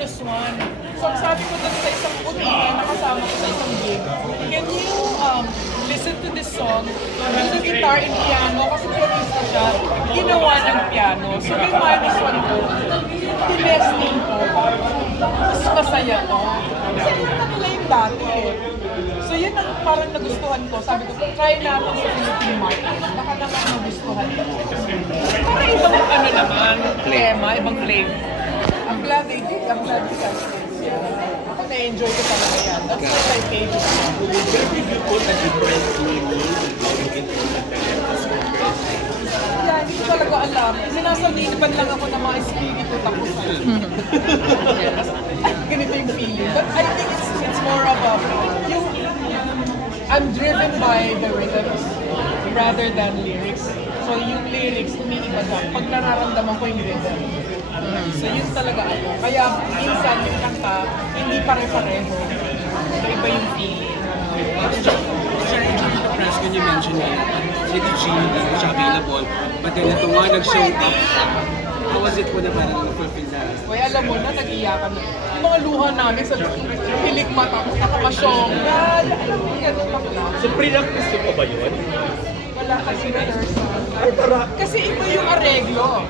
-1. So ang sabi ko dun sa isang puti na nakasama ko sa isang gig, can you listen to this song? Yung guitar and piano, kasi pianista siya, ginawa ng piano. So may -1 ko, tinesting ko. Mas masaya to. Kasi kita nila yung dati eh. So yun ang parang nagustuhan ko. Sabi ko, try natin sa Philippine market. Baka naman nagustuhan ko. Para ibang ano naman, tema, ibang flavor. I'm glad they did. I'm glad you guys did. Ako na-enjoy ko talaga yan. That's what my favorite. Where did you put the difference meaning going into the talent? Yeah, hindi ko talaga alam. Kasi nasa linipan lang ako ng mga espiritu tapos ganito yung feeling. But I think it's more of a, yung, I'm driven by the rhythms rather than lyrics. So yung lyrics, umiiba lang. Pag nararamdaman ko yung rhythm. So yun talaga ako. Kaya minsan yung kanta, hindi pare-pareho. Iba yung feeling. Sorry, during the press, when you mentioned it, City G, hindi siya available, but then ito nga nag-show up. How was it po na parang na-fulfill na? Uy, alam mo na, nag-iyakan na. Yung mga luha namin sa pilik mata, nakamasyong. Alam mo, ganun lang lang. So pre-practice ko pa ba yun? Wala kasi rehearsal. Kasi iba yung areglo.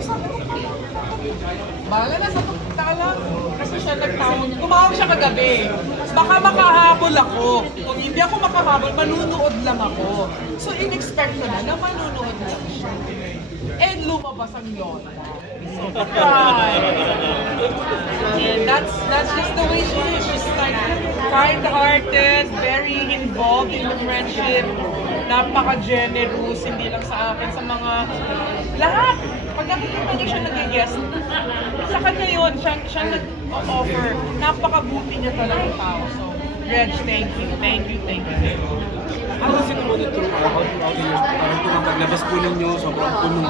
Sabi ko, bahala na sa pagpunta lang. Kasi siya nagtawag. Tumawag siya kagabi. Baka makahabol ako. Kung hindi ako makahabol, manunood lang ako. So in-expect ko na manunood lang siya. And lumabas ang Yona. So, and that's just the way she is. She's like kind-hearted, very involved in the friendship, napaka-generous, hindi lang sa akin, sa mga lahat. Pag nakikita niyo siya nag-guest, sa kanya yun, siya nag-offer. Napakabuti niya talagang tao. So, Reg, thank you. Thank you. How was it po na throughout the years? Parang tumapaglabas po ninyo, sobrang puno.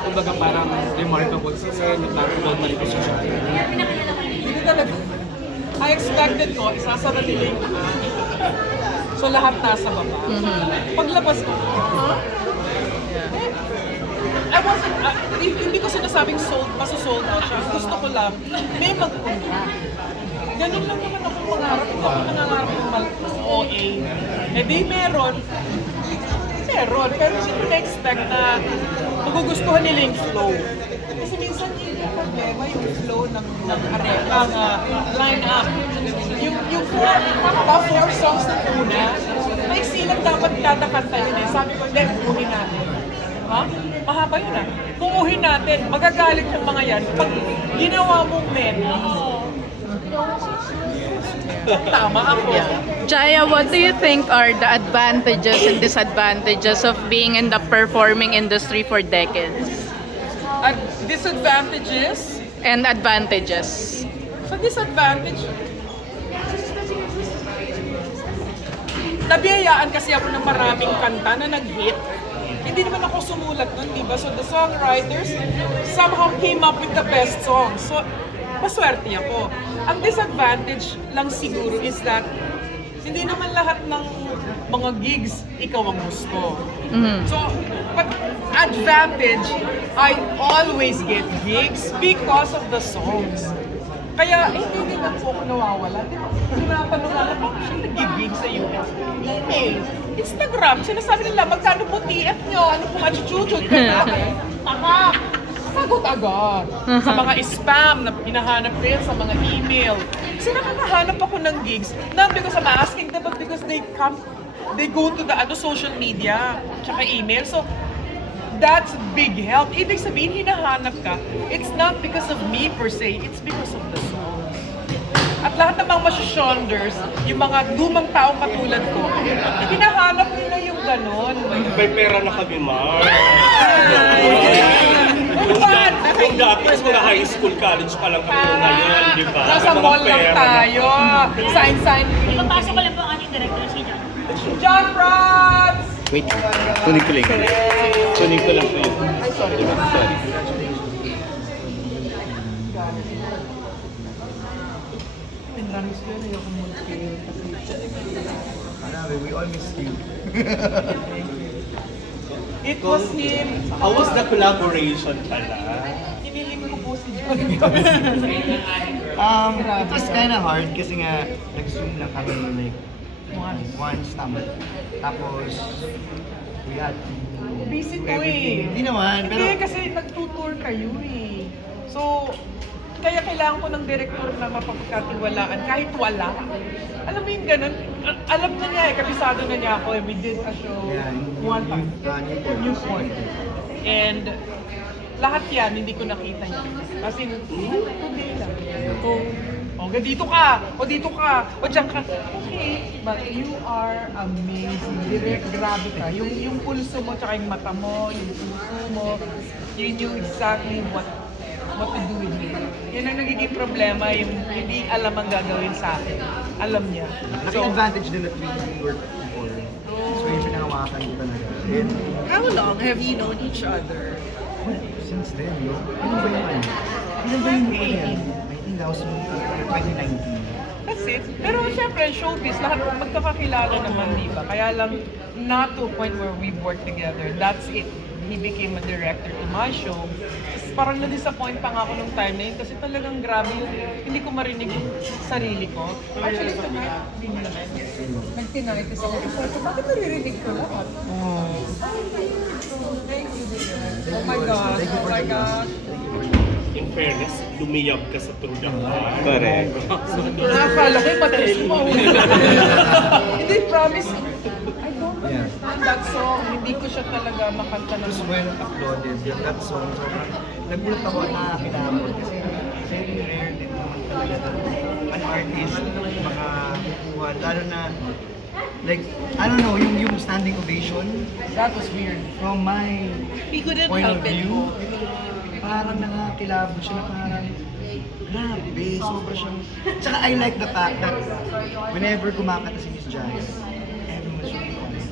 Kumbaga parang remarkable sila, nagtatagal pa rin po siya. Hindi talaga. I expected ko, isasara nila yung so lahat nasa baba. Paglabas ko, I wasn't, hindi ko sinasabing masosold out siya. Gusto ko lang, may magpunta. Ganun lang naman ako mangarap. Hindi ako nangangarap ng OA. Eh di meron. Pero hindi na-expect na magugustuhan nila yung flow. Kasi minsan yung problema, yung flow ng line-up. Yung four songs na una, may silang dapat kada kanta yun eh. Sabi ko, hindi, bukuhin natin. Ha? Mahaba yun ah. Bukuhin natin. Magagalit yung mga yan. Pag ginawa mong menu, tama ako. Jaya, what do you think are the advantages and disadvantages of being in the performing industry for decades? At disadvantages, And advantages? sa disadvantage, nabiyayaan kasi ako ng maraming kanta na nag-hit. Hindi naman ako sumulat nun, di ba? So the songwriters somehow came up with the best songs. So, maswerte ako. Ang disadvantage lang siguro is that hindi naman lahat ng mga gigs ikaw ang gusto. So, but advantage, I always get gigs because of the songs. Kaya, hindi din ako nawawala. Di ba? Tinatanong na, bakit siya nag-gig sa US? Email, Instagram, sinasabi nila, magkano po TF nyo? Ano pong attitude? Kaya, tama, sagot agad. Sa mga spam na hinahanap ko yan sa mga email. Kasi nakakahanap ako ng gigs, not because I'm asking them, but because they go to the social media, tsaka email. So, that's big help. Ibig sabihin, hinahanap ka. It's not because of me per se, it's because of the songs. At lahat ng mga masyashonders, yung mga lumang taong katulad ko, hinahanap nila yung ganon. May pera na kami, ma. Kung dati, mga high school, college pa lang kami ngayon, di ba? Nasa Mga mall lang pera. tayo. Sign. Papasok ko lang po ang ating director, si John. John Prats! Wait, tunig ko lang. Tunig ko lang po yun. Ay, sorry. Sorry. Pinramis ko yun, ayoko muna kayo. We all miss you. It was him. How was the collaboration pala? Hiniling ko po si John. It was kind of hard kasi nga nag-zoom lang kami like once tama. Tapos we had to Busy do to everything. eh. Hindi naman, pero Hindi, kasi nagtutour kayo eh. So, kaya kailangan ko ng director na mapagkatiwalaan kahit wala. Alam mo yung ganun? Alam na niya eh, kabisado na niya ako eh. We did a show yeah, one time. Newport. And lahat yan, hindi ko nakita niya. As in, today lang. O, dito ka! O, dito ka! O, dyan ka! Okay, but you are amazing. Direct, grabe ka. Yung pulso mo, tsaka yung mata mo, yung puso mo, you knew exactly what to do with me. Yan ang nagiging problema, yung hindi alam ang gagawin sa akin. Alam niya. Laking advantage din that we worked before. So yung pinahawakan ko talaga. And How long have you known each other? since then, no? Ano ba yung ano? Ano ba yung yan? I think that was 2019. That's it. Pero syempre, showbiz, lahat magkakakilala naman, di ba? Kaya lang, not to a point where we work together. That's it. He became a director to my show. Tapos parang na-disappoint pa nga ako nung time na yun kasi talagang grabe yung hindi ko marinig yung sarili ko. Actually, tonight, nag-tinnitis ako. So, bakit naririnig ko lahat? Thank you, dear. Oh my gosh. Thank you Oh for my the gosh. In fairness, lumiyab ka sa True the Fire. Correct. Nakakala ko yung matis mo. Hindi, promise. I don't understand that song. Hindi ko siya talaga makanta ng Just when uploaded that song, so nagulat ako at nakakilabot kasi very rare din naman talaga na an artist makakuha, lalo na like, I don't know, yung standing ovation That was weird. from my He couldn't point of help it. view, parang nakakilabot siya na parang grabe, sobra siyang... Tsaka I like the fact that whenever kumakanta si Miss Jai, everyone's really honest.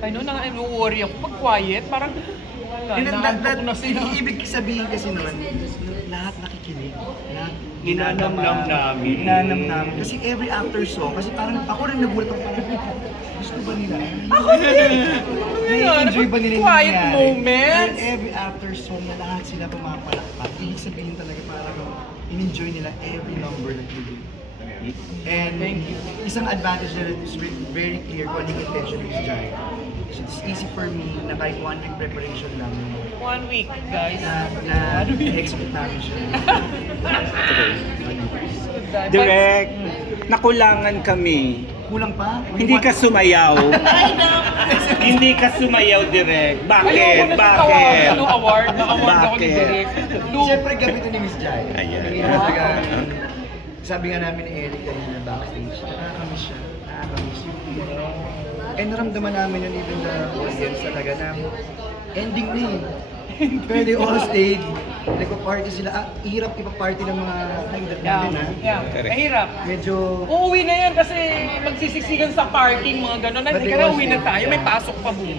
I know, nang-worry ako. Pag quiet, parang wala, And then naantok na sila. ibig sabihin kasi nun, lahat nakikinig. Lahat Ninanamnam namin. Ninanamnam. Kasi every after song, kasi parang ako rin nagulat ako parang, gusto ba nila? Ako din! Nai-enjoy ba nila yung Quiet nangyayari? moments! And every after song na lahat sila pumapalakpak, ibig sabihin talaga parang in-enjoy nila every number that you do. And isang advantage na is very clear kung anong intention ni Miss Jai. So it's easy for me na kahit 1 week preparation lang 1 week, guys. na execute namin siya. Direct, nakulangan kami. Kulang pa? Hindi ka sumayaw. Hindi ka sumayaw, Direct. Bakit? Ayoko na Bakit? ng award. Na-award ako ni Bakit? Direk. Siyempre gabi to ni Miss Jai. Ayan. Talaga, sabi nga namin ni Eric kanina backstage, nakakamiss siya. Nakakamiss yun. And naramdaman namin yun even the audience talaga na ending na eh. Pero they all stayed. Nagpa-party sila. Hirap ipa-party ng mga kaibigan namin ha. Yeah, Correct. mahirap. Medyo Uuwi na yan kasi magsisiksikan sa parking, mga gano'n. But Hindi they ka na all uwi na stayed. tayo, may pasok pa bukas.